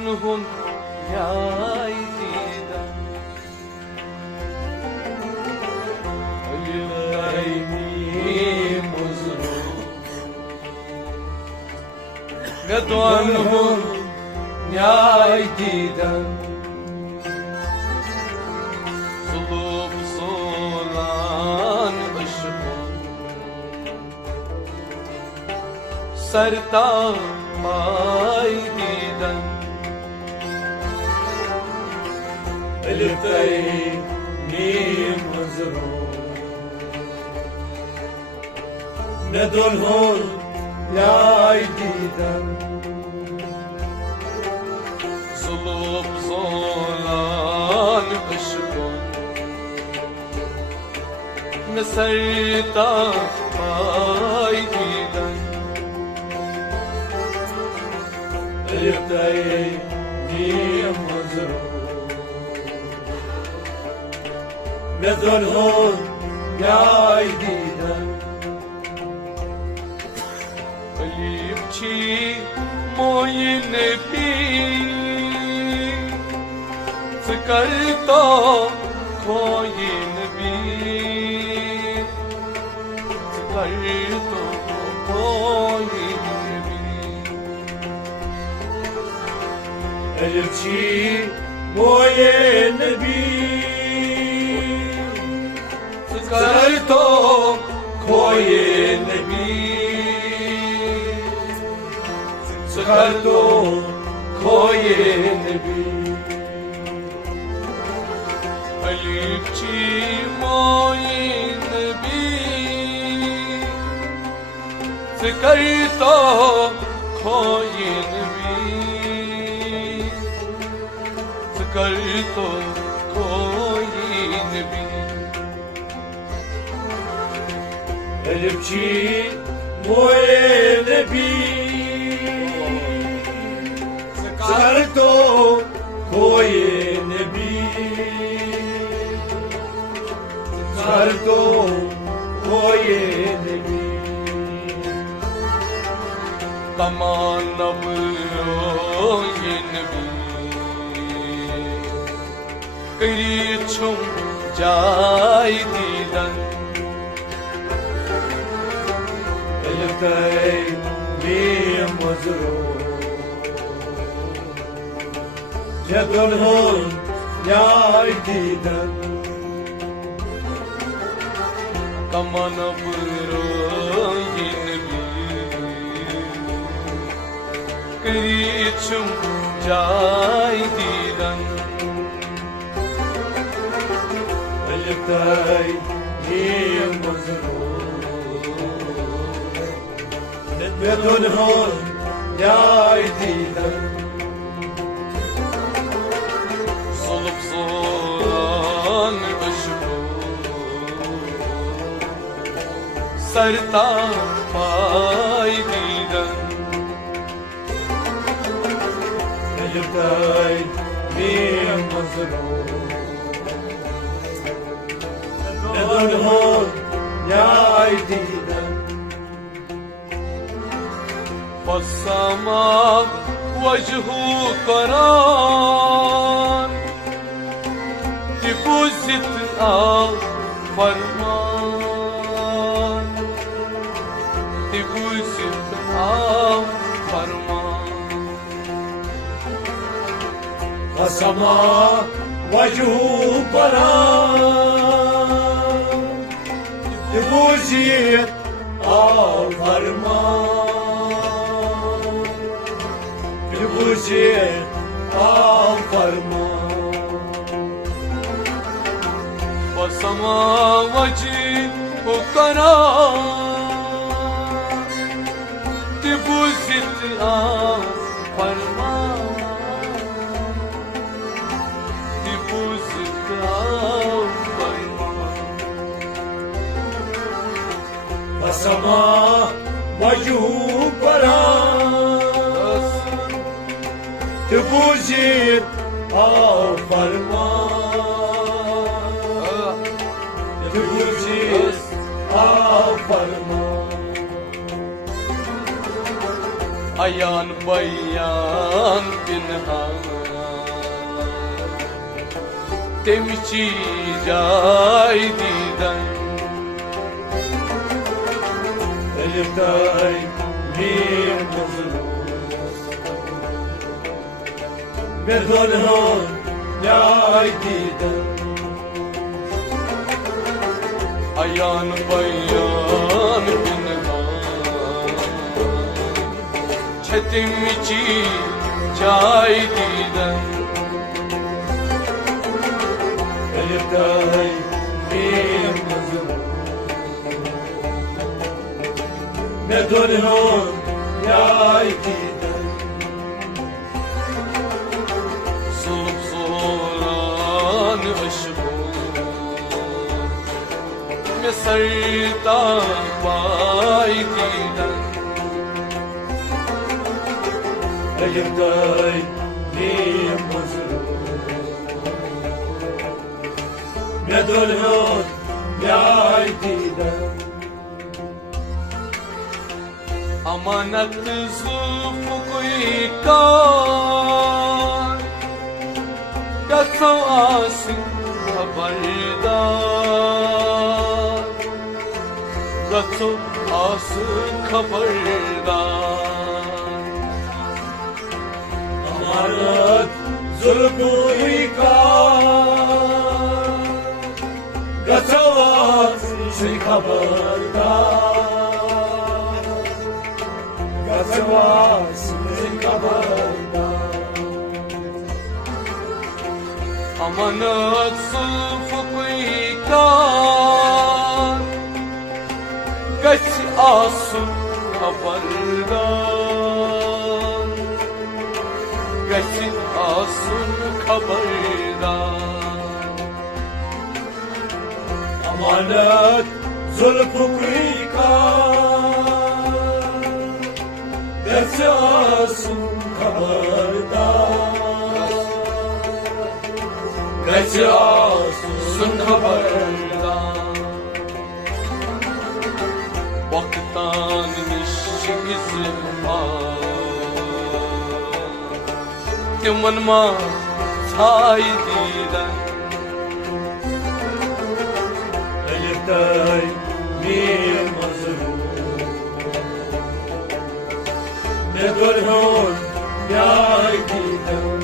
ندونهم ياي ديدا عيني مزروع ندونهم ياي ديدا صلوب صولان عشقون سرتا ماي ديدا عيني مزروع ندونهم ياي ديدا صلوب صولان عشقون مسرتا ماي ديدا عيني مزروع ندونهم ياي ديدا قلبتي موي نبي سكرتا کوئی نبی سکرتا کوئی نبی الچی موی نبی سکرتا کوئی نبی سکرتا کوئی نبی قلبتي موي نبي سكرتا کوئی نبی سکرتا کوئی نبی الچی موی نبی سکرتو کوئی نبی سکرتو کوئی نبی تمان نبروی نبی قریچم جای دیدن التي مزروع جدلهم يا جديدا تمان نبروی نبی قریچم جای دیدن التي مزروع جدلهم يا جديدا صلب صولان عشقون سرتا ماي ديدن التي مزروع جدلهم يا جديدا والسماء وجهه قران تبوزت فرمان تبوزت فرمان والسماء وجهه قران تبوزت فرمان تبوزت فرمان والسما وجهه قران تبوزت فرمان تبوزت فرمان والسماء وجهه قران تبوزت فرمان تبوزت فرمان Ayan bayan pinhan Temçi cay diden Elif'tay bir mazlum Merdolhon yay diden Ayan bayan pinhan Temçi cay diden Elif'tay bir mazlum Merdolhon yay diden Solup solan aşkı Mesarta bay diden Elif'tay bir mazlum Merdolhon yay diden Amanat zufukuykan Gatsam asin haberdar Gatsam asin haberdar Amarat zulmü yıkar Gaçavat kabardar Gaçavat kabardar Amanat zufukuykan Gatsi asun haberdar Gatsi asun haberdar Amanet zulmü yıkar Gaçasın kabardar Gaçasın haberdar Vaktan nişizi Timan ma say diden Elif'tay bir mazlum Merdolhon yay diden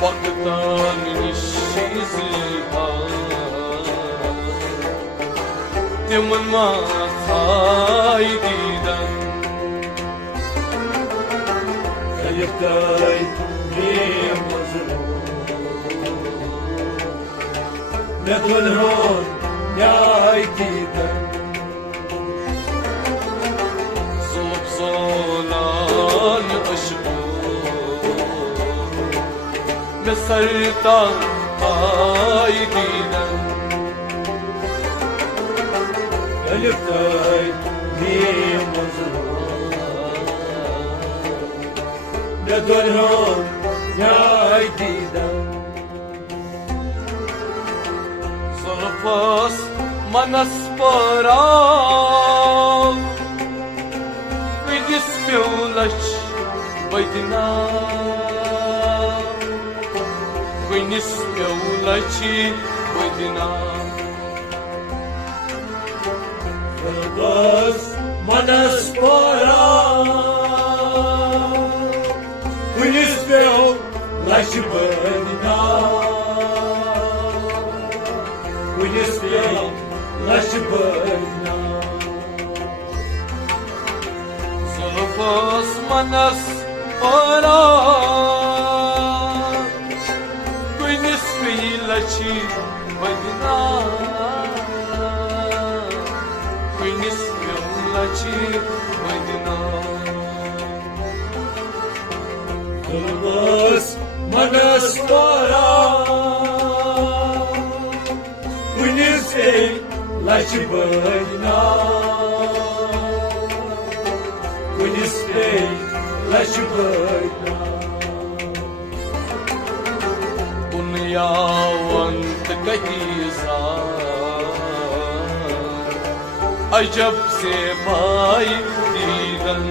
Vaktan nişizi Timan ma say diden Elif'tay bir mazlum Merdolhon yay diden Solup solan aşkı Mesartan ay diden Elif'tay bir mazlum Merdolhon yay diden Pas manas parav Vidis miulach vaidina Vidis miulachi vaidina Verbas manas para Winisbel lashibadina Winisbel lashibadina Pas manas parav Vidis miulachi vaidina Vidis miulachi vaidina Verbas manas para Winisbel lashibadina Winisbel lashibadina Bunyawant kahisan Ajab se bhai دیدن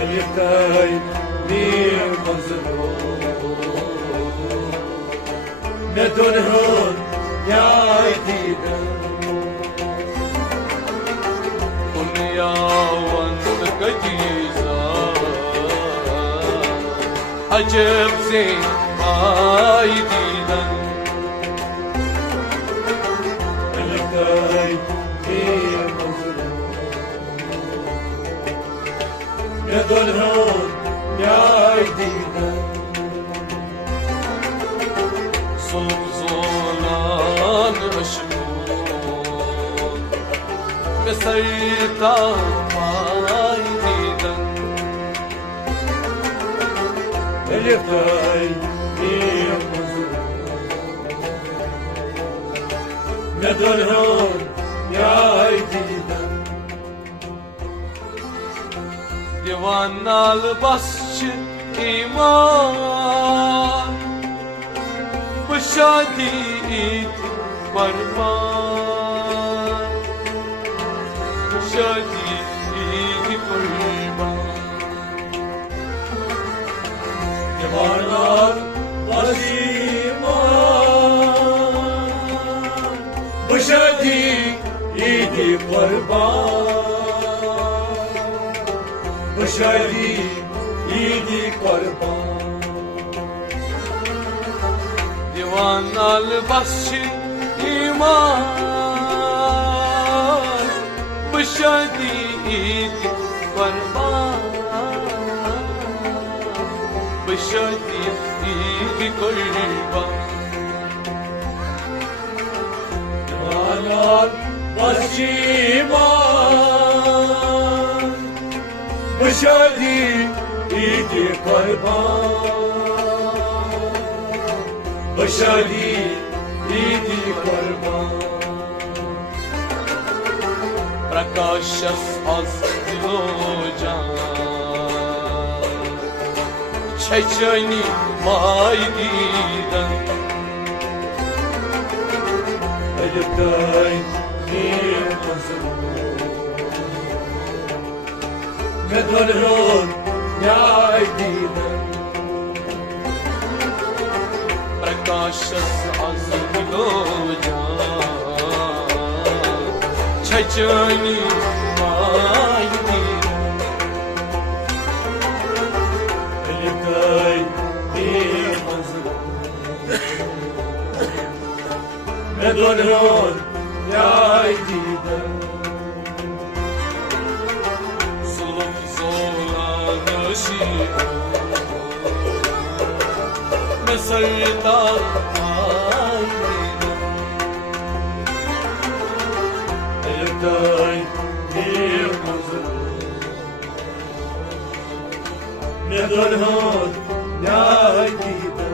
اليتاي بير مظلوم ندونهن يا عيدينا دنیاوند کجیزا عجب سے آئی دیدن اليتاي بير مظلوم ندونهن يا عيدينا ظلم زولان اشکون مسیتا آئی دیدن اليتاي بير مظلوم ندونهن يا عيدينا دیوانال بسچ ایمان بشادی عید قربان بشادی عید قربان Divarlar aziman Bışadi idi kurban Bışadi idi kurban دیوانال بسچ ایمان بشادی عید قربان بشادی عید قربان Divarlar aziman Bışadi idi kurban Bışadi idi kurban प्रकाशस अस्तो जान çeçeni maydiden اليتاي بير مظلوم ندونهن يا عيدينا प्रकाशस अस्तो जान çeçeni maydiden اليتاي بير مظلوم ندونهن يا عيدينا zulüm zorlanışı mesayda maydiden اليتاي بير مظلوم ندونهن يا عيدينا